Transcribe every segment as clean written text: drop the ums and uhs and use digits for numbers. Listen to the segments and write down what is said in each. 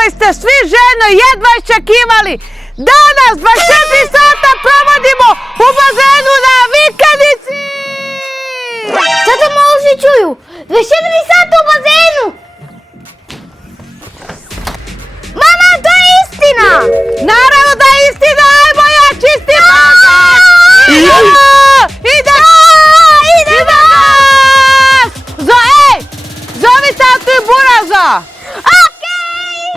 koji ste svi željno jedva iščekivali. Danas 24 sata provodimo u bazenu na vikendici! Sad to malo svi čuju. 24 sata u bazenu! Mama, to je istina! Naravno da je istina, ajmo ja čisti bazen! Idemo! Zovi tatu i buraza! Okej!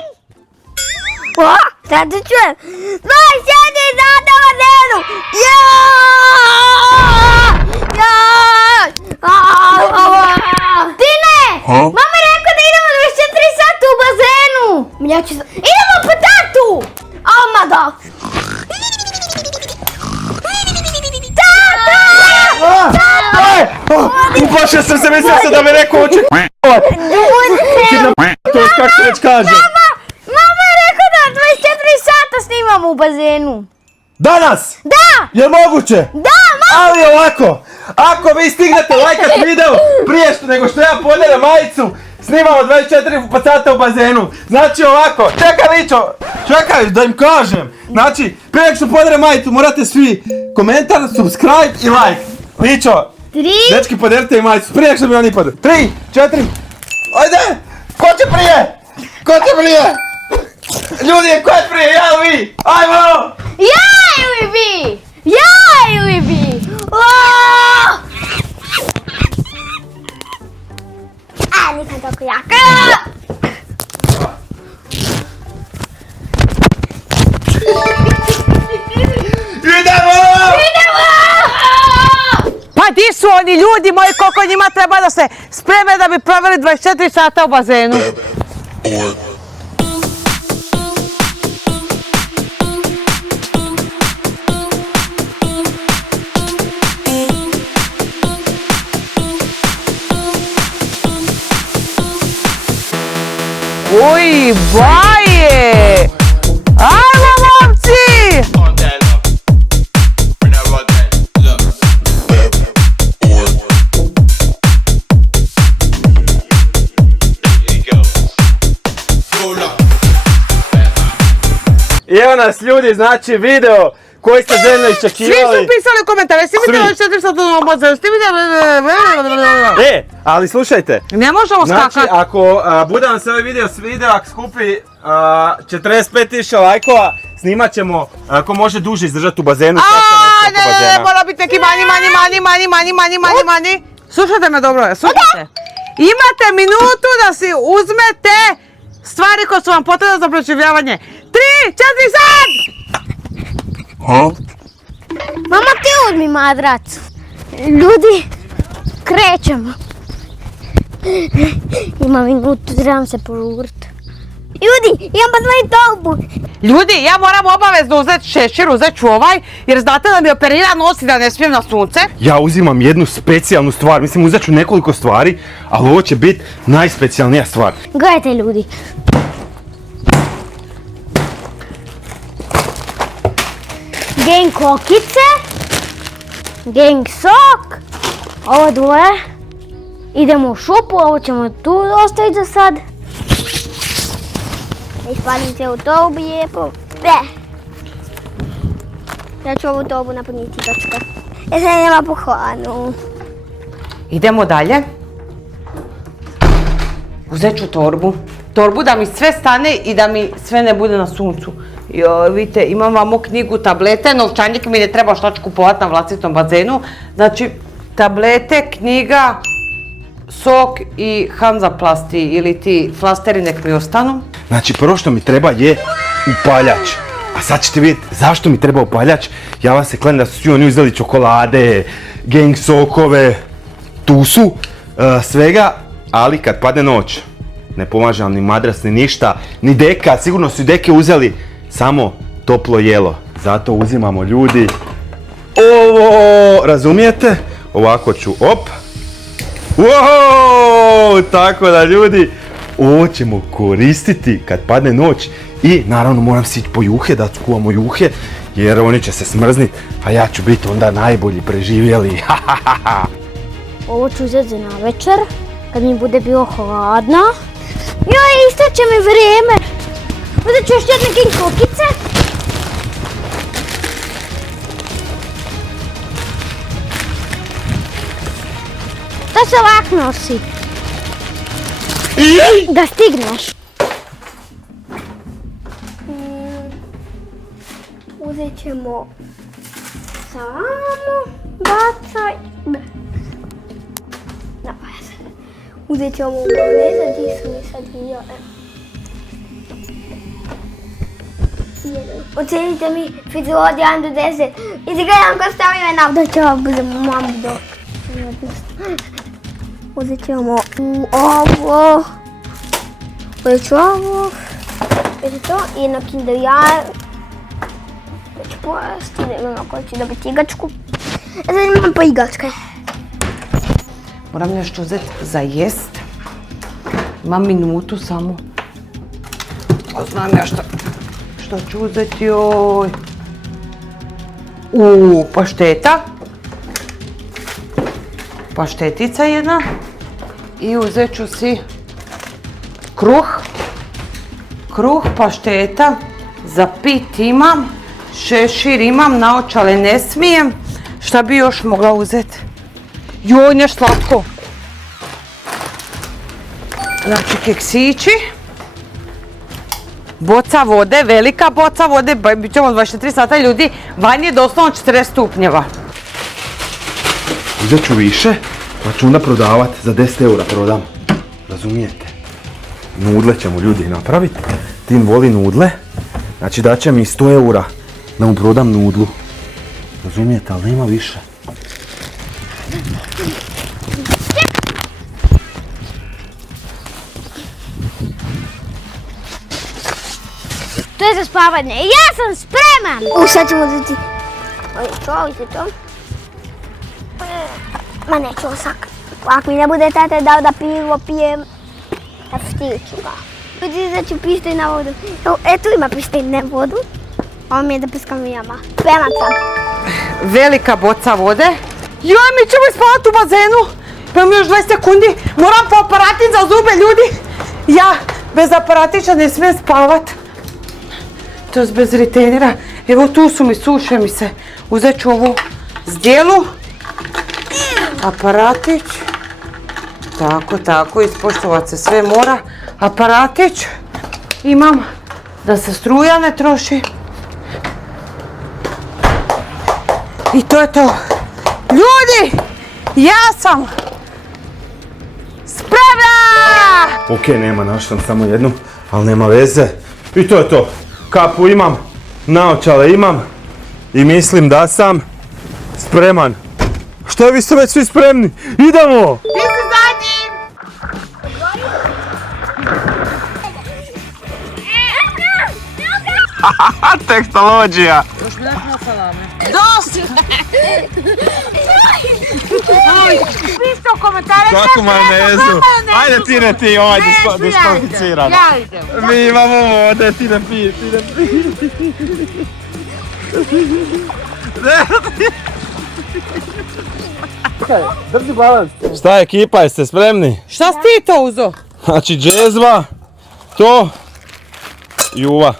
Sad te čujem. 24 sata u bazenu! Tine! Mama je rekao da idemo 24 sata u bazenu! Idemo po tatu! Oma da! Uplašio sam se, mislio sam da me neko hoće to je kako se već kaže. Mama je rekao da 24 sata snimamo u bazenu. Danas? Da! Je moguće? Da, mama! Ali ovako, ako vi stignete lajkat video prije nego što ja poderam majicu, snimamo 24 sata u bazenu. Znači ovako, čekaj Ličo, čekaj da im kažem. Znači, prije nego što poderam majicu morate svi komentar, subscribe i like. Ličo, 3, dečki poderite i majicu, prije nego što mi oni poderu. 3, 4, ajde! Ko će prije? Ko će prije? Ljudi, ko je prije, ja ili vi? Ajmo! ja ili vi? Ja ili vi? Nisam tako jaka. Idemo! Pa di su oni ljudi moji, koliko njima treba da se spreme da bi proveli 24 sata u bazenu? Uj, baje! Ajmo, momci! I evo nas ljudi, znači video koji ste željno iščekivali. Svi su pisali u komentare, svi vidjeli 4 sata u bazenu, svi vidjeli... Ali slušajte. Ne možemo skakati. Znači, ako bude vam se ovaj video svidio, ako skupi 45.000 lajkova, snimat ćemo ako može duže izdržati u bazenu. Ne, mora biti neki manji. Slušajte me dobro, slušajte. Imate minutu da si uzmete stvari koje su vam potrebne za preživljavanje. 3, 4, sad! Mama, ti uzmi madrac. Ljudi, krećemo. Ima minutu, trebam se požuriti. Ljudi, imam pa svoju torbu. Ljudi, ja moram obavezno uzeti šešir, uzet ću ovaj, jer znate da mi operira nos i da ne smijem na sunce. Ja uzimam jednu specijalnu stvar, mislim uzet ću nekoliko stvari, ali ovo će biti najspecijalnija stvar. Gledajte ljudi. Gang kokice, gang sok, ovo dvoje. Idemo u šupu, ovo ćemo tu ostaviti za sad. Ispalim se u torbu lijepo. Ja ću ovu torbu napuniti točka. Ja se nema po hranu. Idemo dalje. Uzet ću torbu. Torbu da mi sve stane i da mi sve ne bude na suncu. Joj, vidite, imam vamo knjigu, tablete, novčanik mi ne treba šta ću kupovati na vlastitom bazenu. Znači, tablete, knjiga, sok i Hanzaplasti ili ti flasteri nek mi ostanu. Znači prvo što mi treba je upaljač. A sad ćete vidjeti zašto mi treba upaljač. Ja vam se kladem da su svi oni uzeli čokolade, gang sokove, tu su svega, ali kad padne noć ne pomaže vam ni madras ni ništa, ni deka, sigurno su i deke uzeli, samo toplo jelo. Zato uzimamo ljudi ovo, razumijete? Ovako ću, op. Wow, tako da ljudi, ovo ćemo koristiti kad padne noć i naravno moram si ići po juhe da skuvamo juhe jer oni će se smrzniti, a ja ću biti onda najbolji preživjeli. Ovo ću uzeti za navečer, kad mi bude bilo hladno. Joj, isto će mi vrijeme. još jedne King kokice. To se ovak nosi. Da stigneš. Uzet ćemo samo bacaj. Uzet ćemo majoneza, gdje su mi sad bio. Ocenite mi fizu od 1 do 10. I si gledam ko stavim na da ću budemo mamu do. Uzet ćemo ovo. Uzet ću ovo. Uzet ću to i jedno Kinder Jaj. Da ću pojesti, da imamo koji će dobiti igračku. Sad imam pa igračke. Moram nešto uzeti za jest. Imam minutu samo. Pa znam ja što ću uzeti, joj. Pašteta. Paštetica jedna. I uzet ću si kruh. Kruh, pašteta. Za pit imam. Šešir imam, naočale ne smijem. Šta bi još mogla uzeti? Joj, nešto slatko. Znači, keksići. Boca vode, velika boca vode, bit ćemo 24 sata ljudi, van je doslovno 40 stupnjeva. Uzet ću više, pa ću onda prodavat, za 10 eura prodam. Razumijete? Nudle ćemo ljudi napraviti. Tim voli nudle, znači daće mi 100 eura da mu prodam nudlu. Razumijete, ali nema više. To je za spavanje. Ja sam spreman! Sad ćemo uzeti to. Ma neću osak. Ako mi ne bude tate dao da pivo pijem, stiću ga. Uzet ću pištolj na vodu. Tu ima pištolj na vodu. Ovo mi je da piskam jama. Spreman sam. Velika boca vode. Joj, mi ćemo spavati u bazenu. Imam još 20 sekundi. Moram po aparatit za zube, ljudi. Ja bez aparatića ne smijem spavat. To je bez ritenera. Evo tu su mi, suše mi se. Uzet ću ovu zdjelu. Aparatić. Tako, ispoštovat se sve mora. Aparatić. Imam da se struja ne troši. I to je to. Ljudi, ja sam spremna! Ok, nema, našao sam samo jednu, ali nema veze. I to je to. Kapu imam, naočale imam i mislim da sam spreman. Što, vi ste već svi spremni? Idemo! Ti si zadnji! Tehnologija! Još mi nekako salame. Dosta! Pišite u komentare Kako majonezu? Ajde ti ne ti, ovaj diskvalificiran. Ja idem. Mi imamo vode, ti ne pij. Drži balans. Šta ekipa, jeste spremni? Šta si ti to uzo? Znači džezva, to, juva.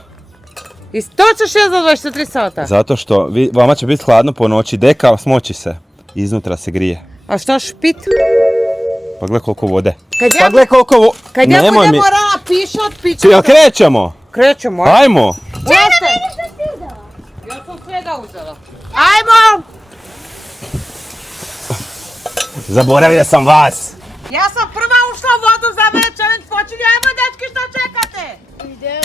I to ćeš jesti za 24 sata. Zato što vama će biti hladno po noći, deka smoći se, iznutra se grije. A šta špit? Pa gle koliko vode. Kad ja budem morala pišat. Jel krećemo? Krećemo, Ajmo. Jeste. Ja sam sve da uzela. Ajmo! Zaboravio sam vas. Ja sam prva ušla u vodu, za mene challenge počinje. Ajmo dečki, što čekate? Ide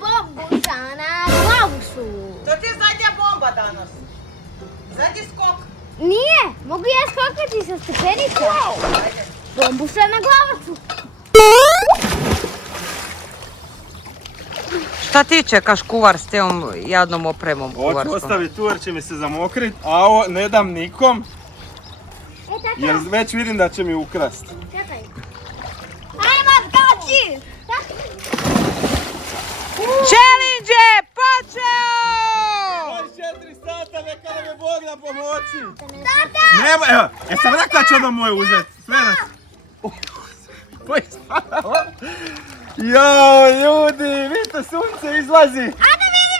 bombusa na glavusu. To ti je zadnja bomba danas. Zadnji skok. Nije, mogu ja skokati sa stepenica. Bombusa na glavusu. Šta ti čekaš, kuvar, s teom jadnom opremom kuvarskom? Hoću ostaviti tu jer će mi se zamokrit, a ovo ne dam nikom. Jer već vidim da će mi ukrast. Čekaj. Ajmo, skoči! Challenge je počeo! 24 sata, neka nam je Bog da pomoći. Tata! Nema, evo, sam rekla će ono moje uzeti. Sve nas. Jao, ljudi, vidite vidite, sunce izlazi.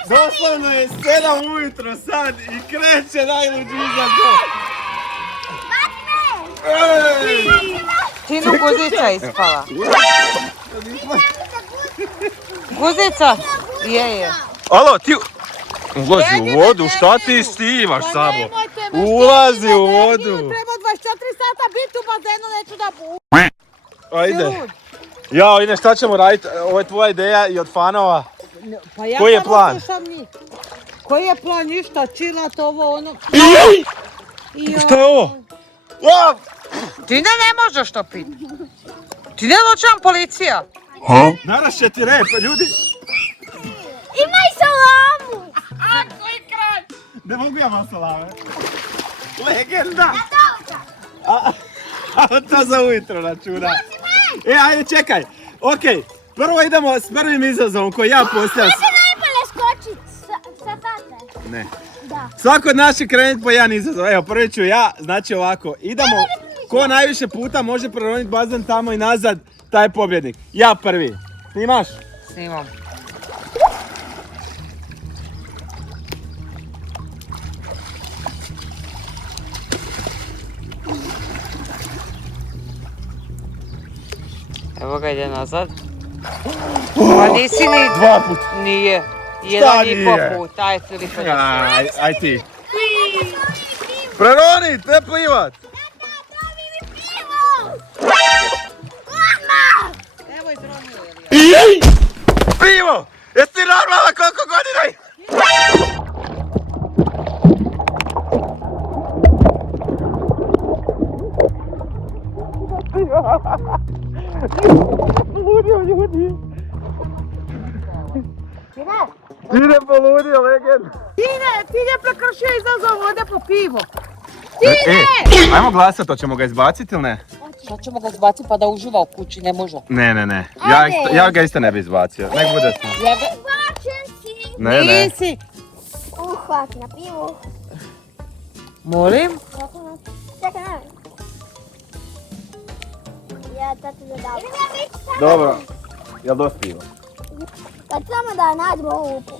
Doslovno je 7 ujutro sad i kreće najluđi izlaz. Tinu guzica ispala. Guzica? Je. Alo, ti... Ulazi u vodu, šta ti stimaš samo? Ulazi u vodu. Treba 24 sata biti u bazenu, neću da bu... Ajde. Jao, Ine, šta ćemo raditi? Ovo je tvoja ideja i od fanova. Pa ja Koji je samo plan? slušam njih. Koji je plan? Ništa, chillat, ovo, ono... Šta je ovo? Ti ne možeš to piti. Ti ne doći vam policija. Naraz će ti rep, ljudi. Imaj salamu! Ne mogu ja malo salame. Legenda! A to za ujutro računa. Ajde, čekaj. Okej, prvo idemo s prvim izazovom koji ja postavljam. Može najbolje skočit sa tate. Ne. Da. Svako od nas će krenuti po jedan izazov. Evo, prvi ću ja, znači ovako. Idemo, ko najviše puta može proroniti bazen tamo i nazad, taj je pobjednik. Ja prvi. Snimaš? Snimam. Evo ga, ide nazad. Pa nisi ni... 2 puta. Nije. 1,5 nije? put. Aj, Filipe. Aj ti. Preronit, ne plivat. Evo izronio je. Pivo! Jesi ti normalna koliko godina je? Poludio ljudi. Ide poludio, legend. Ti ne prekršio izazov, ode po pivo. Ajmo glasat, hoćemo ga izbaciti ili ne? Šta ćemo ga zbaciti pa da uživa u kući, ne može. Ne. Ja ga isto ne bi izbacio. Nek bude s njim. Bačen si. Ne. Nisi. Uhvat na pivu. Molim? Čekaj, ne. Ja tatu zadam. Dobro. Jel dosta piva? Kad samo da nađemo ovu upu.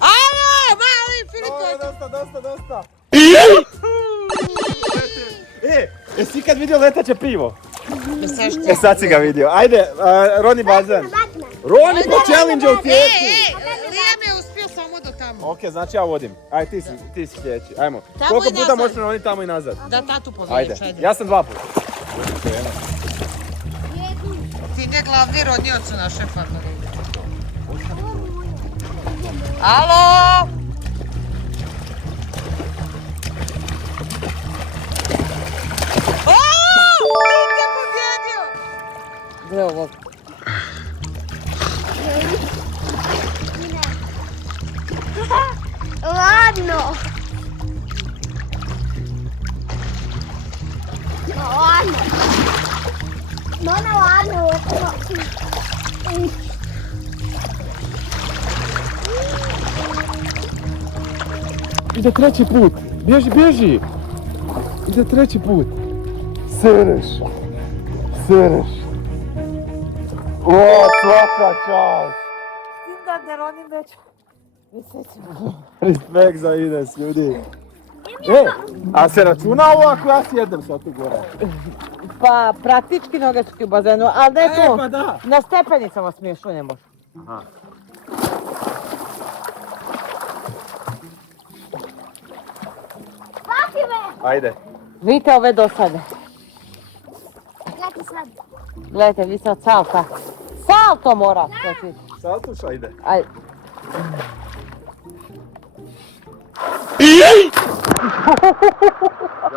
Alo, mali Filipe. Dosta. Jesi ikad vidio leteće pivo? Sad si ga vidio. Ajde, Roni bazen. Roni po challenge u tijeku. Liam je uspio samo do tamo. Ok, znači ja vodim. Ajde, ti si sljedeći. Ajmo. Tamo Koliko i puta nazad. možeš roniti tamo i nazad? Da tatu Ajde. poviješ, Ja sam 2 puta. Ti ne glavni rodnioc u našoj familiji. Alo! Ti je pobjedio! Gle ovog. Ladno. Ladno. Ladno. Ide treći put. Bježi. Ide treći put. Sereš. O, svaka čast. S tim da ne ronim već mjesecima. Respekt za Ines, ljudi. A se računa ovo ako ja sjedem sad tu gore? Pa praktički noge su ti u bazenu, ali ne tu. Pa da. Na stepenicama smiješ, ne može. Aha. Pati me. Ajde. Vidite ove dosade. Gledajte sad. Gledajte, vi sad salta. Salto mora. Saltuš, ajde. Ajde. Je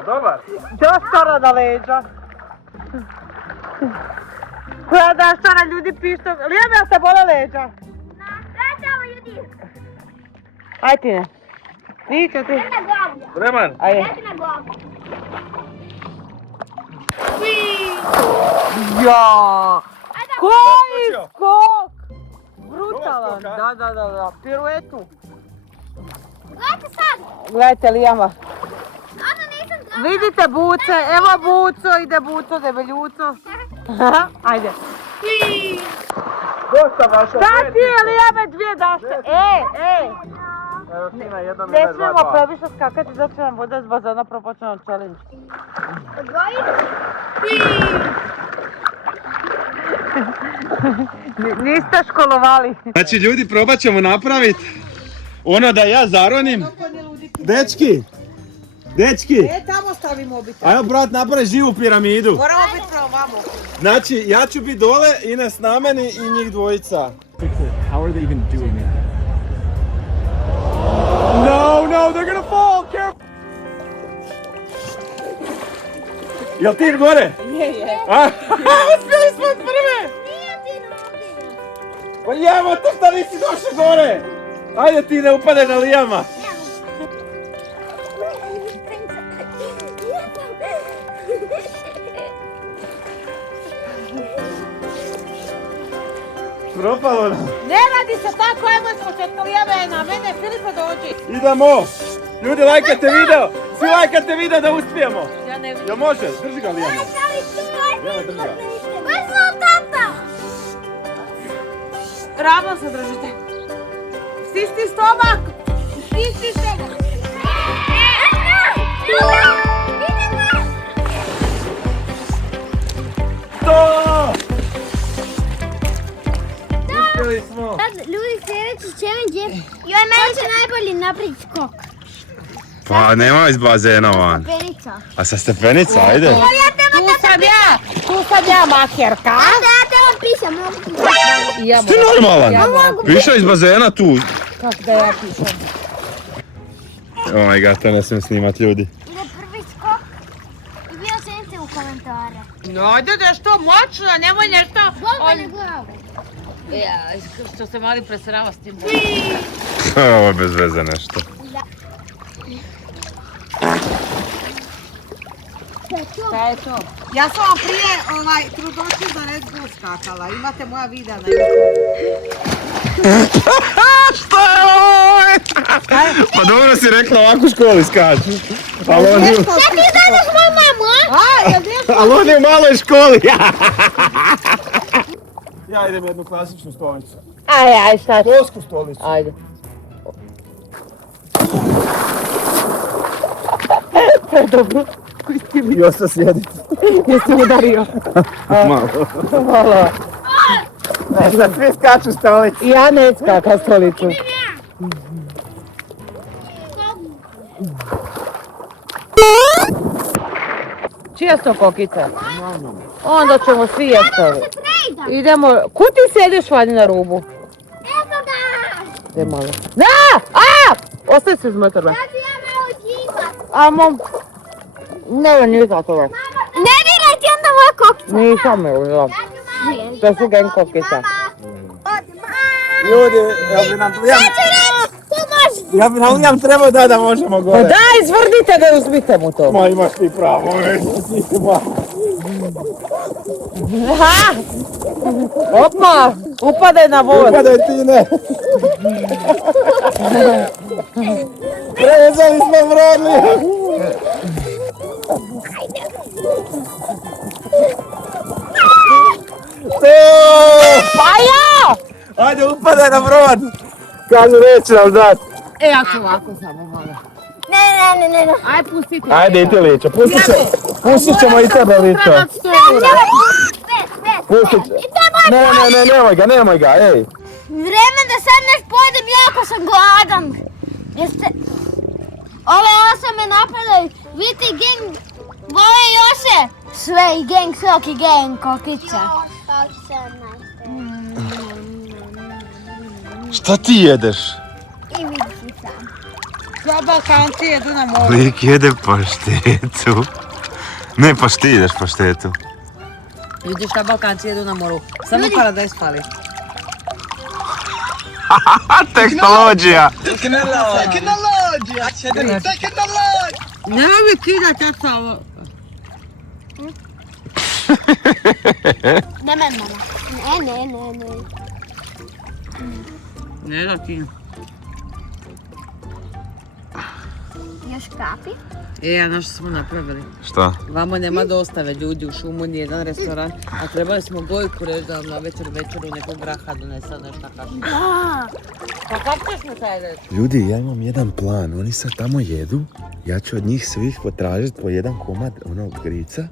dobar? Daštara na leđa. Koja daštara, ljudi pišta. Lijeme se bole leđa. Gledajte ovo ljudi. Aj ti ne. Niče ti. Na glavu. Spreman? Ajde. Gledajte na glavu. Ja. Koji skočio? skok! Brutalan. Dobar skok, a? Da. Piruetu. Gledajte sad. Gledajte Lijama. Ono nisam gledala. Vidite Buce, evo Buco, ide Buco, debeljuco. Ajde. Šta ti je lijeme dvije daške? Evo Sina, jednom Ne smijemo previše skakati, zato će nam voda iz bazena propočne challenge. Niste školovali. Znači ljudi, probat ćemo napraviti ono da ja zaronim. Dečki! Tamo stavi mobitel. Ajmo brat napravi živu piramidu. Moramo biti pravo vamo. Znači, ja ću biti dole, Ines na meni i njih dvojica. How are they even doing it? No, they're gonna fall! Careful! Jel ti gore? Je. Uspjeli smo od prve! Nije ti ovdje. Pa jemo te šta nisi došao gore! Ajde ti ne upade na lijama! Propalo nam! Ne radi se tako, ajmo iz početka lijeme na mene, Filipe dođi. Idemo! Ljudi, lajkajte video! Svi lajkajte video da uspijemo! Ja ne vidim. Jel može? Drži ga lijama! Drži ga! Ravno se držite. Stisni stomak. Stisni stomak. To! Uspjeli smo! Ljudi, sljedeći challenge je... Joj, meni će najbolji napraviti skok. Pa nema iz bazena van. Penica. A sa stepenica, ajde. Tu sam ja makerka. Ja te pišem, mogu pisati. Ti normalan? Pišao iz bazena tu. Kako da ja pišem? Oh my god, to ne smijem snimat ljudi. Ide prvi skok i vi ocenite u komentare. No, ajde nešto moćno, nemoj nešto... Bomba na glavu. Ja, što se mali presrava s tim. Ovo je bez veze nešto. Da. Šta je to? Ja sam vam prije trudnoću za Red Bull skakala. Imate moja videa na YouTube. Šta je ovo? Pa dobro si rekla, ovako u školi skaču. Ali on je... Šta ti znaš moju mamu, a? Ali on je u maloj školi. Ja idem jednu klasičnu stolicu. Aj, šta ću? Školsku stolicu. Ajde. To je dobro. I ostao sjediti. Jesi udario? Malo. Hvala. Da svi skaču stolicu. Ja ne skakam stolicu. Čija su to kokice? Onda ćemo svi jesti ovi. Idemo, kud ti sjediš vani na rubu? Evo ga! Gdje malo? Na! Ostaje se iz moje torbe. Ja ću ja malo čitat. Amo, ne, nije tako. Ne diraj ti onda moja kokica. Nisam me uzela. Ja ću malo. To su gang kokica. Ljudi, ja bi nam Ja ću reći, tu možeš. Ja bi nam trebao da možemo Pa gore. daj, izvrdite ga i uzmite mu to. Ma imaš ti pravo, Aha! Opa! Upadaj na vod. Upadaj ti ne. Prezali smo Brodlija. Pa ja! Ajde, upadaj na brod. Kažu, neće nam dat. Ja ću ovako samo malo. Ne. Aj, pustite. Ajde, i ti Ličo, pustit ćemo i tebe, Ličo. Pustit ćemo. Nemoj ga, ej. Vreme da sad neš pojedem, jako sam gladan. Jeste... Ove osame napadaju, vidite gang, vole Jose. Sve i gang sok i gang kokica. Šta ti jedeš? I vidiš sam. Sva Balkanci jedu na moru. Lik jede paštetu. Ne, pa ti jedeš paštetu. Vidiš šta Balkanci jedu na moru. Samo paradajz fali. Tehnologija. Nemoj mi kidat, ja sam ovo. Ne. Ne da ti. još kapi. A znaš što smo napravili? Šta? Vamo nema dostave ljudi u šumu, ni jedan restoran, a trebali smo Gojku reći da vam na večeru nekog graha donese nešto kaže. Da. Pa kako ćeš mi taj reći? Ljudi, ja imam jedan plan, oni sad tamo jedu, ja ću od njih svih potražiti po jedan komad onog grica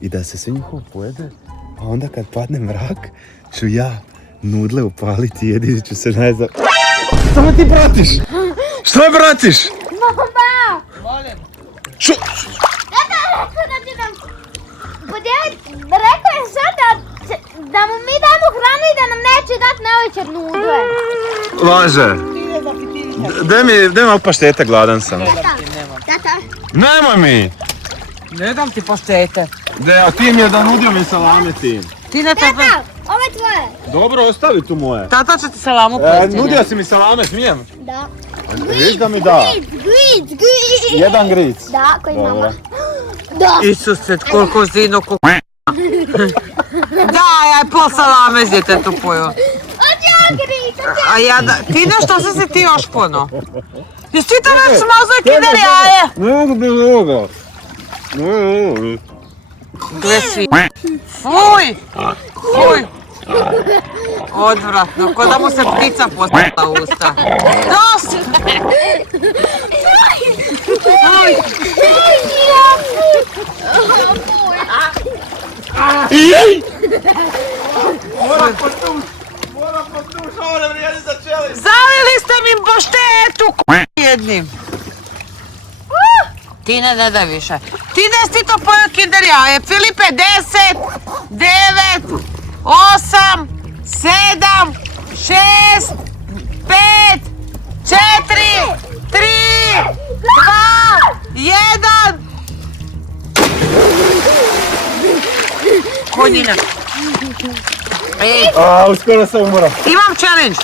i da se sve njihovo pojede, a onda kad padne mrak ću ja nudle upaliti i jedit ću se najzad. Što me ti pratiš? Što me pratiš? Mama! Molim. Čo? Tata rekao da će nam podijeliti, rekao je sad da mu mi damo hranu i da nam neće dati na večer nudle. Laže. Daj mi paštete, gladan sam. Tata. Nemoj mi! Ne dam ti paštete. A ti mi je da nudio mi salame tim. Ti ne treba... Tata, ovo je tvoje. Dobro, ostavi tu moje. Tata će ti salamu pojesti. Nudio si mi salame, smijem? Da. Viš da mi da? Gric. Jedan gric. Da, koji Dobro. mama. Da. Isuse, koliko zino, koliko... Da, ja je pol salame s djetetu pojeo. Ođe gric, A ja da... Ti nešto si ti još pono? Jesi ti to već smazao i kinder jaje? Ne mogu bez ovoga. Gle si. Fuj! Fuj! Odvratno, ko da mu se ptica postala u usta. Dosti! Fuj! Zalili ste mi paštetu jednim. Tine ne da više. Tine si to pojeo kinder jaje. Filipe, 10, 9, 8, 7, 6, 5, 4, 3, 2, 1. Konjina. Ej, Uskoro sam umora. imam challenge.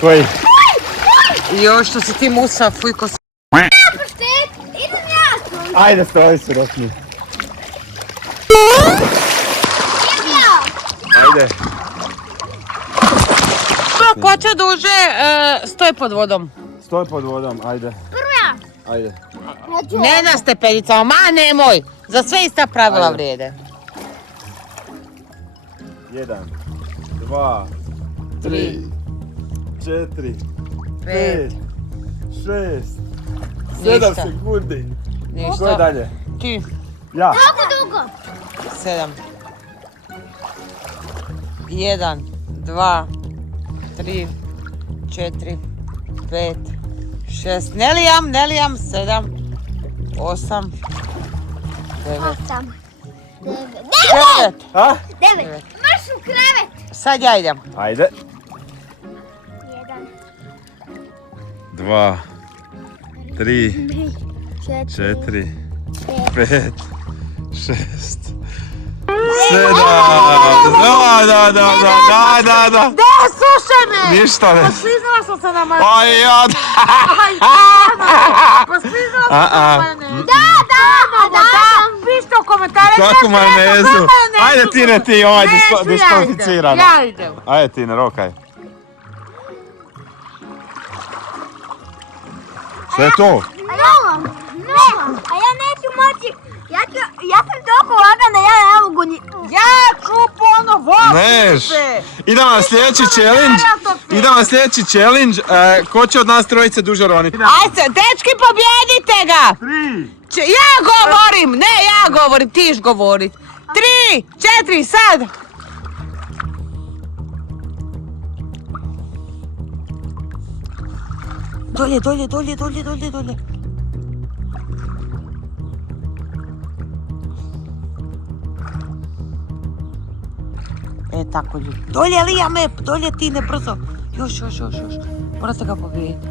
Koji? Joj, što si ti musa, fuj ko se... Paštet, idem ja. Ajde, stoji se, rokni. Idem ja. Ajde. Ko će duže, stoj pod vodom. Stoj pod vodom, ajde. Prvo ja. Ajde. Ne na stepenicama, ma nemoj. Za sve ista pravila vrijede. 1, 2, 3, 4, 5, 6, 7 Ništa. sekundi. Ko je Ništa. dalje? Ti, Ja. Dugo. 7. 1, 2, 3, 4, 5, 6. Ne lijam, 7, 8, 9, 8. 9. A? 9. Marš u krevet. Sad ja idem. Ajde. 1, 2, 3, 4, 4, 5. 5, 6, 7. Da. Da, slušaj me! Ništa ne. Posliznula sam se na mene. Aj, ja. Posliznula sam se na mene. Da. Pišite u komentare. Kakvu majonezu? Ajde Tine, ti ovaj Neću, diskvalificirana. Ja idem. Ajde Tine, rokaj. Sve je to? A ja neću moći. Ja sam toliko lagana, ja ne mogu ni... Ja ću ponovo. Neš. Idemo na sljedeći challenge. Ko će od nas trojice duže roniti? Ajde, dečki, pobjedite ga. 3. Ja govorim, ne ja govorim, ti iš govorit. 3, 4, sad. Dolje. Tako ljudi. Dolje, Lijame, dolje ti ne brzo. Još. Morate ga pobijediti.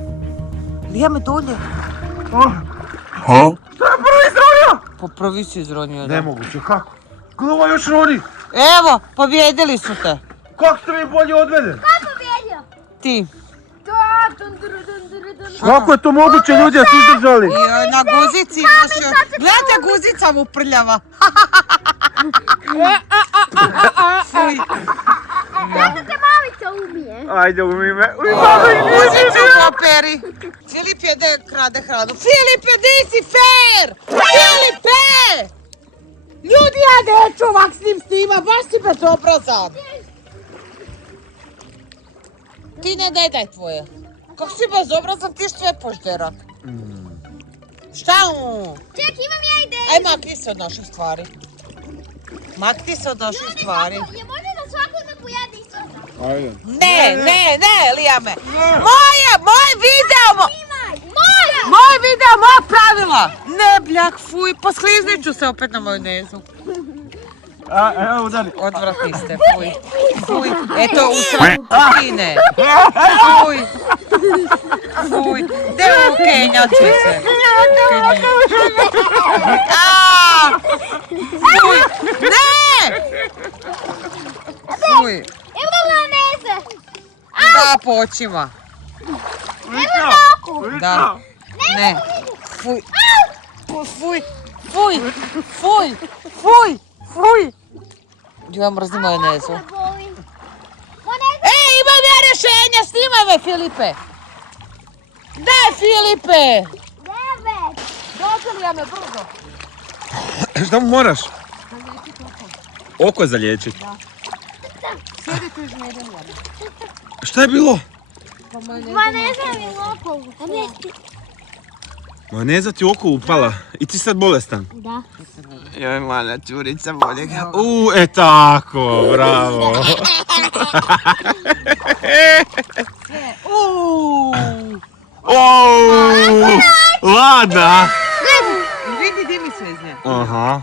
Lijame, dolje. Prvi si izronio, da. Nemoguće, kako? Glava još roni. Evo, pobjedili su te. Kako ste mi bolje od mene? Ko pobjedio? Ti. Kako je to moguće, ljudi, da su izdržali? Joj, na guzici nosio. Gledajte, guzica mu prljava. Fuj. Gledajte mamica umije. Ajde, umi me. Uzicu poperi. Filip je da krade hranu. Filipe, di si fair? Filipe! Ljudi, ja neću ovak s njim snima, baš si bezobrazan. Ti ne daj tvoje. Kako si bezobrazan, ti što je požderat. Šta mu? Ček, imam ja ideju. Aj, makni se od naših stvari. Makni se od naših stvari. Je može da svako da pojede isto? Ajde. Ne, Lijame. Moj video, Moj! moj video, moja pravila. Ne, bljak, fuj, poskliznit ću se opet na majonezu. Evo udari. Odvratni ste, fuj. Eto, usratine. Fuj. Gde Kenjači se? Fuj. Ne! Fuj. Evo maneze! Da, po očima. Evo Da. Ne. Fuj. Fuj. Ja mrzim majonezu. Ej, imam ja rješenje, snimaj me, Filipe. Daj, Filipe. 9! Dođe li ja me brzo? Šta mu moraš? Oko zaliječiti. Sjedi tu izmeden ja. Šta je bilo? Maneza mi lopovu. Majoneza ti u oko upala i ti sad bolestan. Da. Joj, mala čurica bolje ga. Tako, bravo. Ladna. Vidi di mi se iz nje. Aha.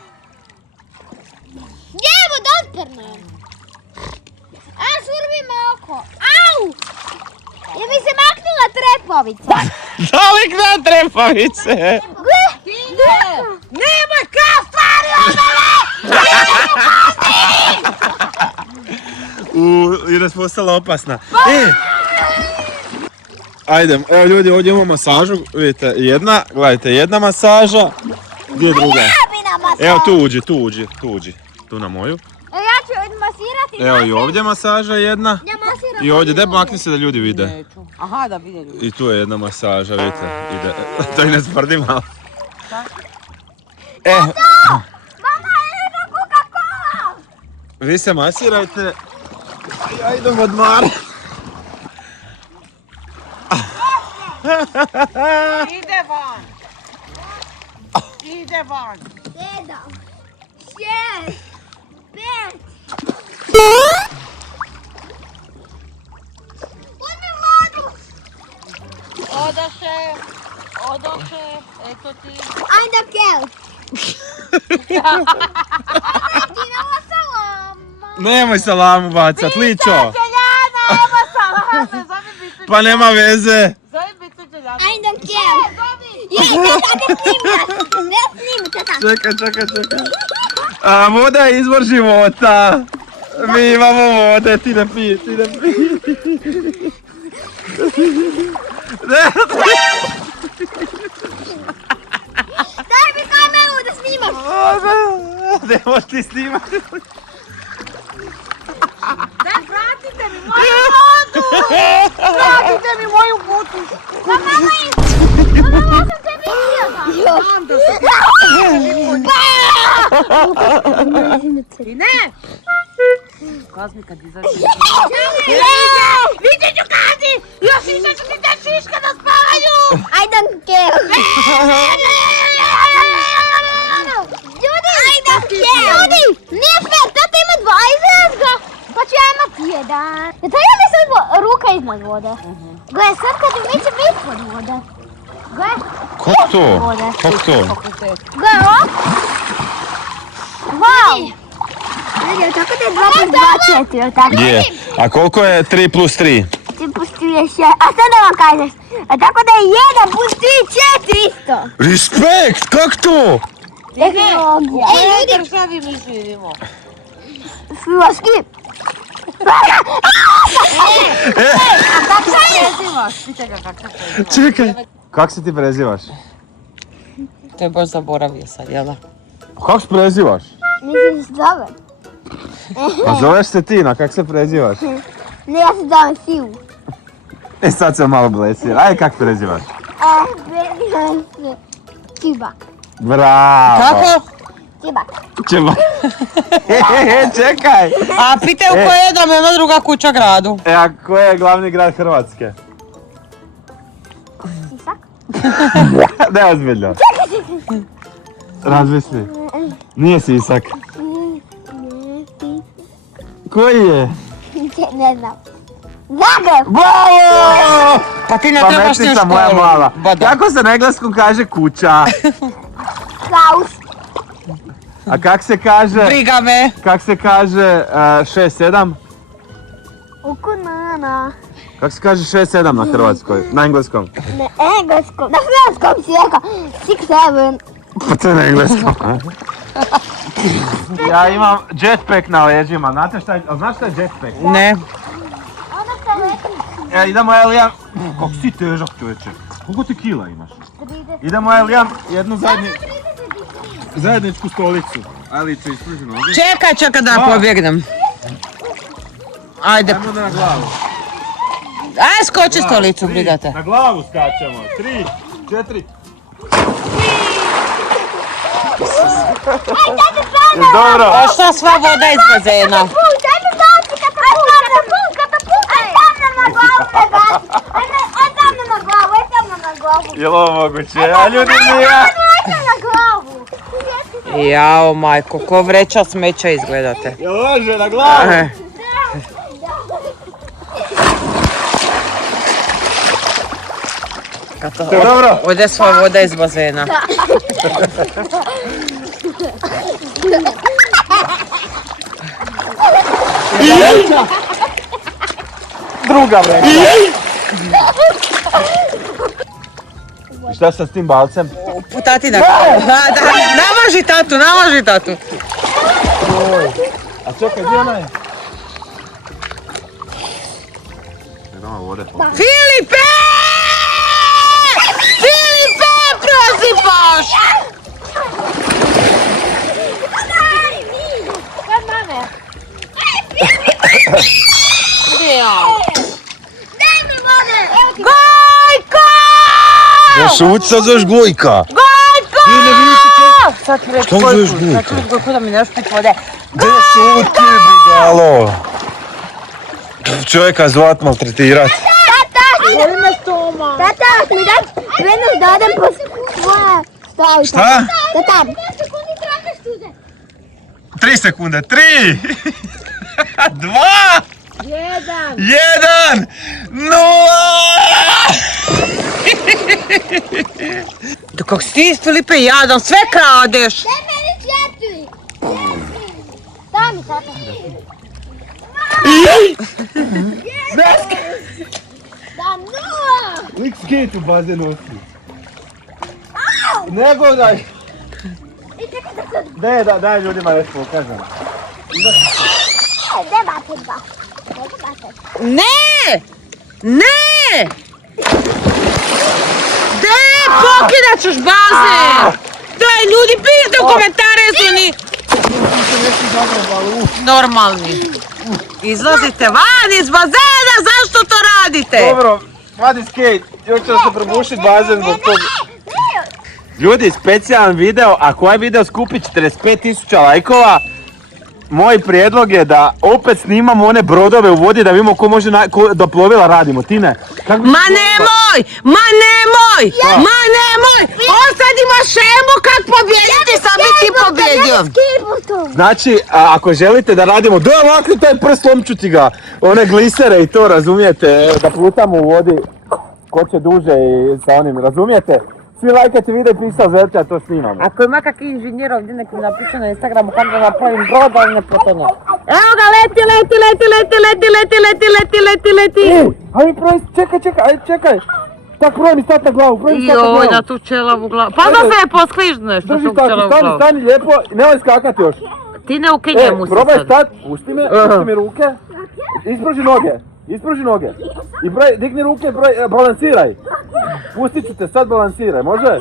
Evo, dotrne. A, surbi me oko. Au! Je mi se maknula trepavica. Dalek na trepavice. Nemoj kao stvari Jer je postala opasna. Ajde, evo ljudi, ovdje imamo masažu, vidite, gledajte, jedna masaža, gdje je druga? Evo tu uđi, tu na moju. Ja ću masirati. Evo i ovdje masaža jedna. Ja masiram. I ovdje, daj makni se da ljudi vide. Neću. Aha, da vide ljudi. I tu je jedna masaža, vidite, ide. To i ne sprdi malo. Mama, je Coca-Cola. Vi se masirajte. Ja idem odmarati. Ide van. Ide van. 7, 6, 5. Pojme vodu. Odoše, eto ti. Ajde, kel. Ti nama salama. Nemoj salamu bacat, ličo. Seljana, nema salame, zovem bicu. Pa nema veze. Zovem bicu Seljana. Ajde, kel. Je, tata, ne snima. Ne snima, tata. Čekaj. A voda je izvor života. Mi imamo vode, ti ne pij. Daj mi kameru da snimaš. Ne možeš ti snimati. Daj, vratite mi moju vodu! Vratite mi moju vodu! Mama, ja sam te vidio. Znam da se I ne! Kazni kad izađe. Vidite ću kazni! Još više ću ti te šiške da spavaju! I don't care. Ljudi, I don't care. Ljudi, nije fair, tata ima 2 izraza, pa ću ja imati 1. Ja treba mi sad ruka iznad vode. Gle, sad kad mi će biti pod vode. Gle, Kako to? gle, o. Wow. Vidi, tako da je 2 plus 2 4, tako? Je. A koliko je 3 plus 3? 3 plus 3 je 6, a sad da vam kažeš. A tako da je 1 plus 3 4 isto. Respekt, kak to? Tehnologija. Ej, ljudi, Šta vi mi živimo? filoški. A kako se prezivaš? Pitaj ga kako se prezivaš. Čekaj. Kak se ti prezivaš? To je baš zaboravio sad, jel da? Kak se prezivaš? Nisi se zove. A zoveš se Tina, kak se prezivaš? Ne, ja se zovem Siu. E sad sam malo blesio. Ajde, kako te prezivaš? Zovem se Čibak. Bravo! Kako? Čibak. Ćemo. Čekaj! A pitaj u kojoj je da me ona druga kuća gradu. E, a koji je glavni grad Hrvatske? Sisak. Ne, ozbiljno. Razmisli. Nije Sisak. Koji je? Ne znam. Zagreb! Bravo! Pa ti ne trebaš ni u Pametnica moja školu. mala. Ba da. Kako se na engleskom kaže kuća? Haus. A kak se kaže? Briga me. Kak se kaže 6-7? Ukunana. Kak se kaže 6-7 na hrvatskoj? Na engleskom? Na engleskom. Na hrvatskom si rekao 6-7. Pa to je na engleskom. Ja imam jetpack na leđima. Znate šta je, znaš šta je jetpack? Ne. Onda sam rekao E, idemo Elijan. Kako si težak, čovječe. Koliko ti kila imaš? 30. Idemo Elijan, jednu zajedničku stolicu. Ali ću ispruži noge. Čekaj da ja pobjegnem. Ajde. Ajmo na glavu. Aj, skoči stolicu, brigate. Na glavu skačemo. 3, 4. Dobro. A šta sva voda iz bazena? Ajde doći katapult. Ajde na glavu. Jel ovo moguće? A ljudi nije. Ajde na glavu. Jao, majko, ko vreća smeća izgledate. Jel može na glavu? Dobro. Ode sva voda iz bazena. Druga vreća. I šta sa s tim balcem? Tati na glavu. Da, namaži tatu. A čekaj, gdje ona je? Idemo vode. Filipe! Filipe, prosipaš! Kad mame? Daj mi vode! Gojko! Šuć, sad zoveš Gojka. Gojko! Sad ću reći Što Gojku, zoveš sad ću Gojka? reći Gojku da mi ne još pit vode. Gdje šuti, bigalo? Čovjeka zvat maltretirat. Boli me stoma. Tata, mi daj prenos da odem po svoje stolice. Šta? Tata. 3 sekunde, 3! 2! 1! 0! Da kak si ti, Filipe, jadan, sve kradeš. Daj meni 4. Daj mi, tata. Da, 0. Lik skate u bazen osti. Nego daj. I čekaj da se... Daj ljudima nešto pokažem. Gdje bacim ba? Ne! Ne! Daj, pokidat ćeš bazen! Daj, ljudi, pišite u komentare, jesu ni... Normalni. Izlazite van iz bazena, zašto to radite? Dobro, vadi skate. Još će da se probušit bazen zbog tog. Ljudi, specijalan video, ako ovaj video skupi 45.000 lajkova, moj prijedlog je da opet snimamo one brodove u vodi da vidimo ko može do plovila radimo. Tine? Ma nemoj! Ma nemoj! On sad ima šemu kak pobjediti, sam bi ti pobjedio. Znači, ako želite da radimo, da ovako taj prst lomču ti ga, one glisere i to, razumijete, da plutamo u vodi, ko će duže i sa onim, razumijete? Svi lajkajte video i pisao želite, a to snimamo. Ako ima kakvi inženjer ovdje neki napiše na Instagramu kako da napravim brod, ali ne potone. Evo ga, leti! Ajde, čekaj. Tak, probaj mi stati na glavu, Joj, na tu čelavu glavu. Pa da se ne poskližneš na Drži tu tako, čelavu glavu. stani lijepo, nemoj skakati još. Ti ne ukinje mu se Probaj sad. stat, pusti mi ruke, ispruži noge. I digni ruke, balansiraj. Pustit ću te, sad balansiraj, može?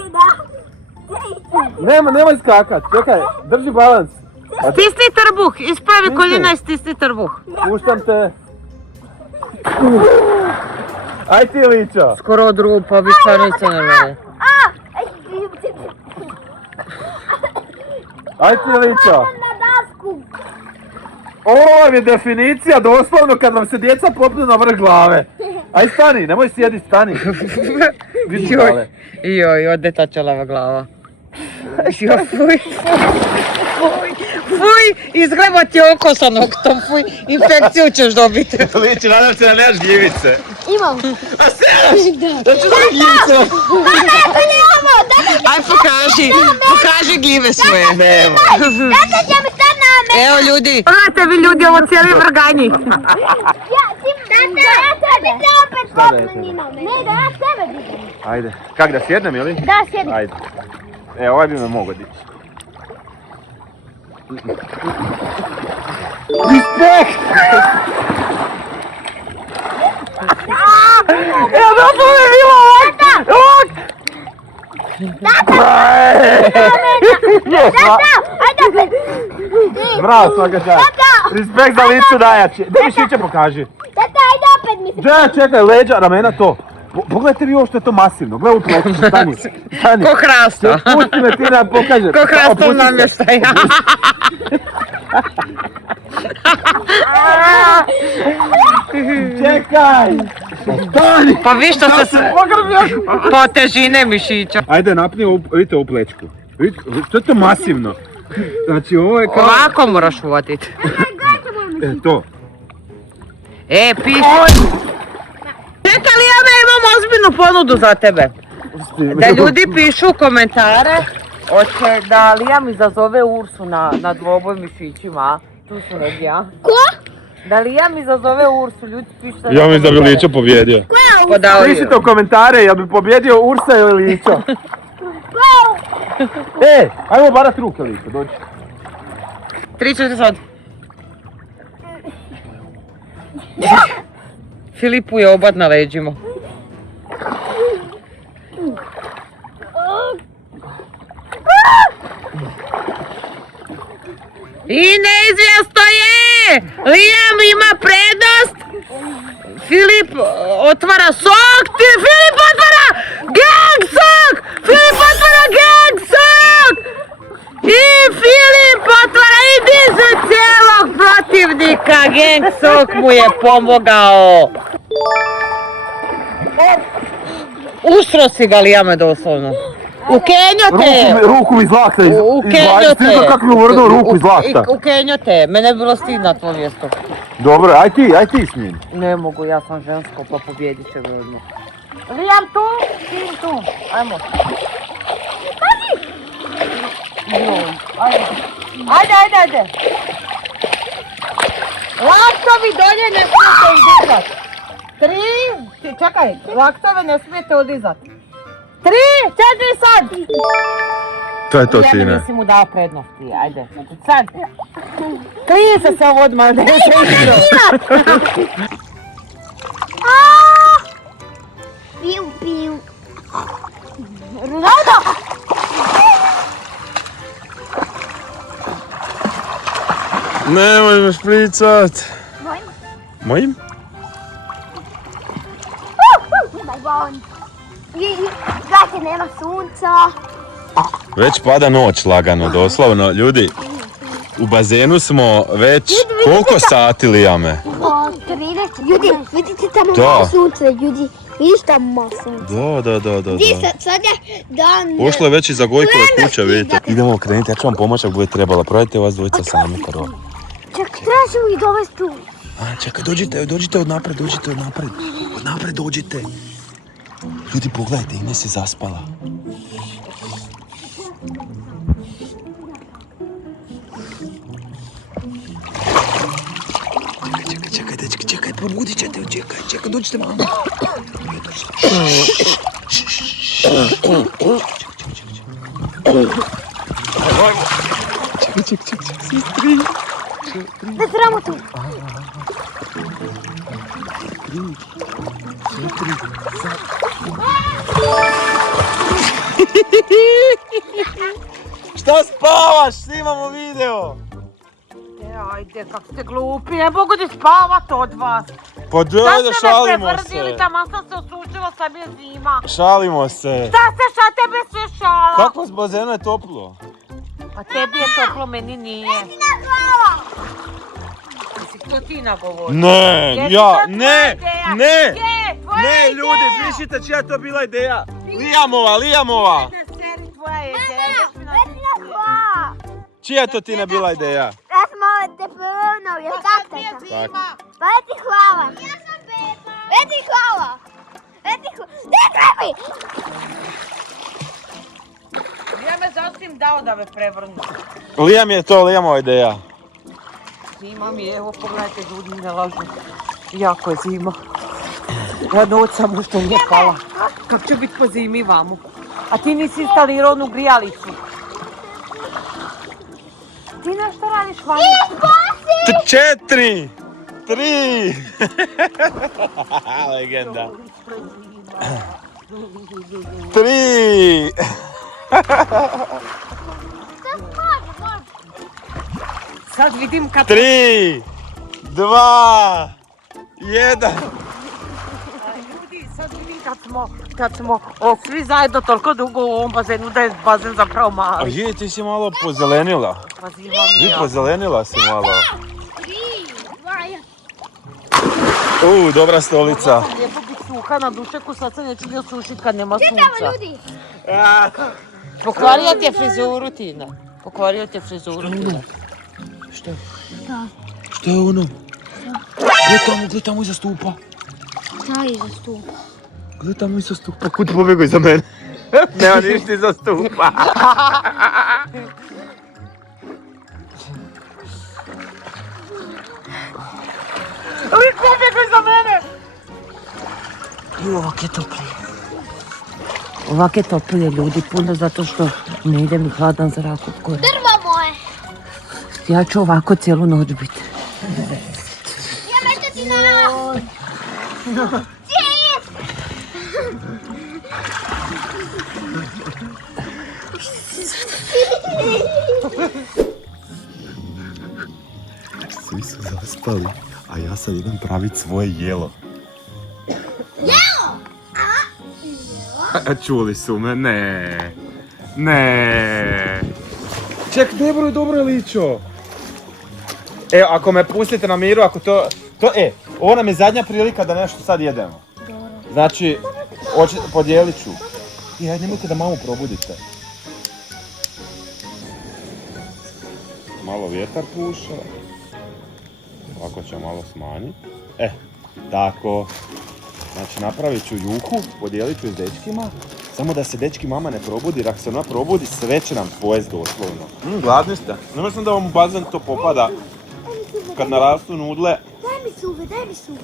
Nemoj skakat, čekaj, drži balans. Stisni trbuh, ispravi koljena i stisni trbuh. Puštam te. Aj ti Ličo. Skoro od rupa, vi stvarno isto na mene. Aj ti Ličo. Na dasku. Ovo vam je definicija doslovno kad vam se djeca popnu na vrh glave. Aj stani, nemoj sjedi, stani. Vidi dale. Joj, ode ta čelava glava. Joj, fuj. Fuj, izgleda ti oko sa noktom, fuj, infekciju ćeš dobiti. Liči, nadam se da nemaš gljivice. Imam. A seraš? Da ću da gljivice. Aj pokaži gljive svoje. Nema. Tata će mi sad na me. Evo ljudi. Pogledajte vi ljudi, ovo cijeli vrganji. Ja, tebi se opet kopneni na me. Ne, da ja sebe digam. Ajde, kak da sjednem ili? Da, sjedi. Ajde. Ovaj bi me mogao dići. Respekt! Ja da to je bilo ovak! Ajde, Bravo, svaka čast. Respekt za Licu Dajači. Da mi šiće pokaži. tata, ajde opet mi se. Čekaj, leđa, ramena to. Pogledajte vi ovo što je to masivno. Gledaj u pleću, stani. Stani. Ko hrasta. Pusti me ti da pokažem. Ko hrasta namještaja. Čekaj! Stani! Pa vi što se po težine mišića. Ajde, napni ovu, vidite ovu plečku. Vidite, što je to masivno? Znači, ovo je kao... Ovako moraš voditi. To. Piši. Čekaj li ja imam ozbiljnu ponudu za tebe. Da ljudi pišu komentare, hoće da Liam izazove Ursu na dvoboj mišićima. Tu su negdje, a? Ko? Da Liam izazove Ursu, ljudi pišu da... Ja mislim da bi Ličo pobjedio. Pišite u komentare, jel bi pobjedio Ursa ili Ličo? Ajmo barat ruke Ličo, dođi. 3-4 sad. Filipu je obad na leđima. I neizvjesno je! Liam ima prednost! Filip otvara sok! Filip otvara gang sok! Filip otvara gang sok! I Filip otvara i diže cijelog protivnika! Gang sok mu je pomogao! Usro si ga Liame doslovno. Ukenjo te! Ruku mi iz lakta Ukenjo te! Stiga kako mi uvrnuo ruku iz lakta. Ukenjo te, mene bi bilo stid na tvoj mjesto. Dobro, aj ti s njim. Ne mogu, ja sam žensko pa pobjedit će me odmah. Liam tu, ti tu, ajmo. Ajde. Laktovi dolje ne smijete udizat. 3, čekaj, laktove ne smijete udizat. 3, 4 sad! To je to, Ja sine. nisi mu dao prednosti, ajde. Sad. Klije se ovo odmah, da je Piu. Ronaldo! Nemoj me špricat. Mojim? Gledajte, nema sunca. Već pada noć lagano, doslovno. Ljudi, u bazenu smo već koliko sati, Liame? 30. Ljudi, vidite tamo Da. malo sunce, ljudi. Vidiš tamo malo sunce. Da. Di sad je dan... Pošlo je već iza Gojkove kuće, vidite. Idemo krenuti, ja ću vam pomoći ako bude trebala. Prodajte vas dvojica sami prvo. Čekaj, tražimo i dovesti tu. Čekaj, dođite od napred. Od napred dođite. Ljudi, pogledajte, Ines je zaspala. Čekaj, probudit ćete, čekaj, dođite malo. Čekaj, Ne sramo tu. Šta spavaš? Snimamo video! Ajde, kako ste glupi, ne mogu ni spavat od vas. Pa dajde, šalimo prevrdili, se. tamo sam se osučila, sad mi je zima. Šalimo se. Šta tebe sve šala? Kako s bazena je toplo? Pa tebi je toplo, meni nije. Jesi to ti nagovori? Ne, Jesi ja, to tvoja ideja? Je, tvoja Ne, ideja! ljudi, pišite čija je to bila ideja. Lijamova. Ajde, seri, tvoja ideja. Čija je to Tina bila ideja? Ja sam malo te prvrnuo, je Sad tako? mi je zima. Pa ti hvala. Ja sam beba. Ti hvala. Ne trebi! Ja me zasim dao da me prevrnu. Lijam je to Lijamova ideja. Zima mi je, evo pogledajte, ljudi ne lažu. Jako je zima. Ja noć samo što mi je pala. Kako će biti po zimi vamo? A ti nisi instalirao onu grijalicu. Ti nešto radiš vamo? 4, 3. Legenda. 3. Sad vidim kad... 3, 2, 1. Ljudi, sad vidim kad smo svi zajedno toliko dugo u ovom bazenu da je bazen zapravo A mali. je, ti si malo pozelenila. Pa zima mi Vi je. pozelenila si malo. Dobra stolica. Lijepo biti suha na dušeku, sad se neću li osušit kad nema sunca. Čekamo ljudi. Pokvario ti je frizuru, Tina. Pokvario ti je frizuru, Tina. Što? Što je ono? Gdje tamo iza stupa? Šta je za stup? Gdje tamo iza stupa? Kud ti pobjegao iza mene? Nema ništa iza stupa. Uvijek pobjegao iza mene! I ovak je toplije. Ovak je toplije, ljudi, puno zato što ne ide mi hladan zrak od gore. Drvo moje. Ja ću ovako cijelu noć biti. Ja meću ti na... Svi su zaspali, a ja sad idem praviti svoje jelo. Jelo? Čuli su me, ne. Ček, dobro je ličo. Evo, ako me pustite na miru, ako ovo nam je zadnja prilika da nešto sad jedemo. Znači, podijelit ću. Ajde, nemojte da mamu probudite. Malo vjetar puša. Ovako ću malo smanjiti. Tako. Znači, napravit ću juhu, podijelit ću s dečkima. Samo da se dečki mama ne probudi, jer ako se ona probudi, sve će nam pojest doslovno. Gladni ste. Ne mislim da vam u bazen to popada. Kad narastu nudle. Daj mi suve.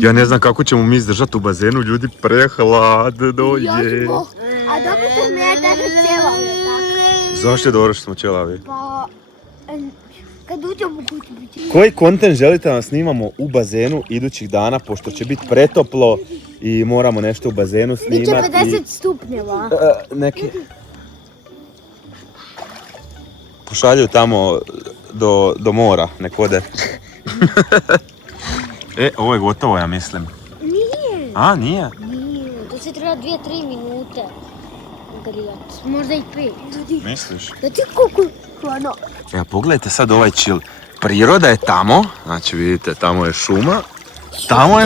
Ja ne znam kako ćemo mi izdržati u bazenu, ljudi, prehladno je. A dobro se smijete da se ćelave, tako? Zašto je dobro što smo ćelavi? Pa... Kad uđemo u kuću biti. Koji kontent želite da snimamo u bazenu idućih dana, pošto će biti pretoplo i moramo nešto u bazenu snimati? Biće 50 stupnjeva. Neki... Pošalju tamo do mora, nek ode. Ovo je gotovo, ja mislim. Nije. A, nije? Nije, to se treba 2-3 minute grijat. Možda i 5. Misliš? Da ti koliko ono... Evo, pogledajte sad ovaj chill. Priroda je tamo, znači vidite, tamo je šuma, tamo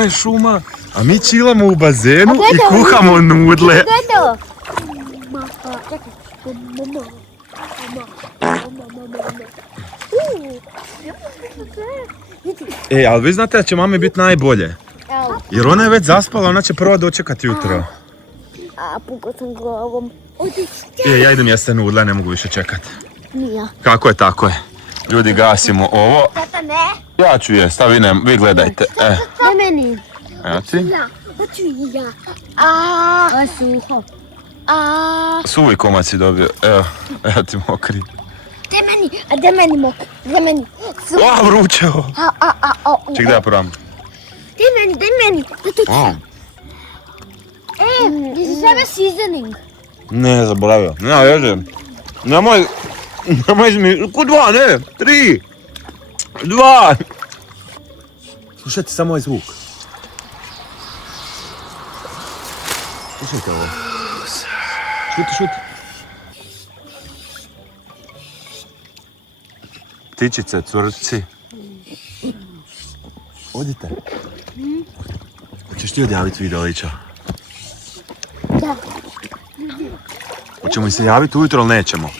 je šuma, a mi chillamo u bazenu i kuhamo nudle. Gledaj ovo. Ali vi znate da će mami biti najbolje. Jer ona je već zaspala, ona će prva dočekati jutro. A, pukao sam glavom. Ja idem jesti nudle, ne mogu više čekati. Nije. Kako je, tako je. Ljudi, gasimo ovo. Tata, ne. Ja ću jest, a vi gledajte. Daj meni. Evo ti. Ja, hoću i ja. A suho. Suvi komad si dobio. Evo ti mokri. Daj meni mok. Daj meni. Vruće ovo. Ček da ja probam. Daj meni. This is sebe seasoning. Ne, zaboravio. Ne, ježem. Nemoj Nemoj mi, ko 2, ne, 3, 2. Slušajte samo ovaj zvuk. Slušajte ovo. Šuti. Ptičice, cvrčci. Odite. Hoćeš ti odjaviti video, Lića? Da. Hoćemo i se javiti ujutro, ali nećemo?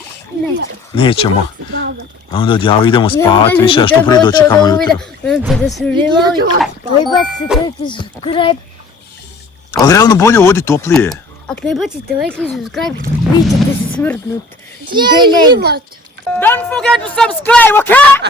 Nećemo. A onda odjavi, idemo spavati, Ja, više, a što prije dočekamo jutro. Da su živali, koji bacite subscribe. Ali realno bolje ovdje toplije. Ako ne bacite like i subscribe, vi ćete se smrtnut. Don't forget to subscribe, okay?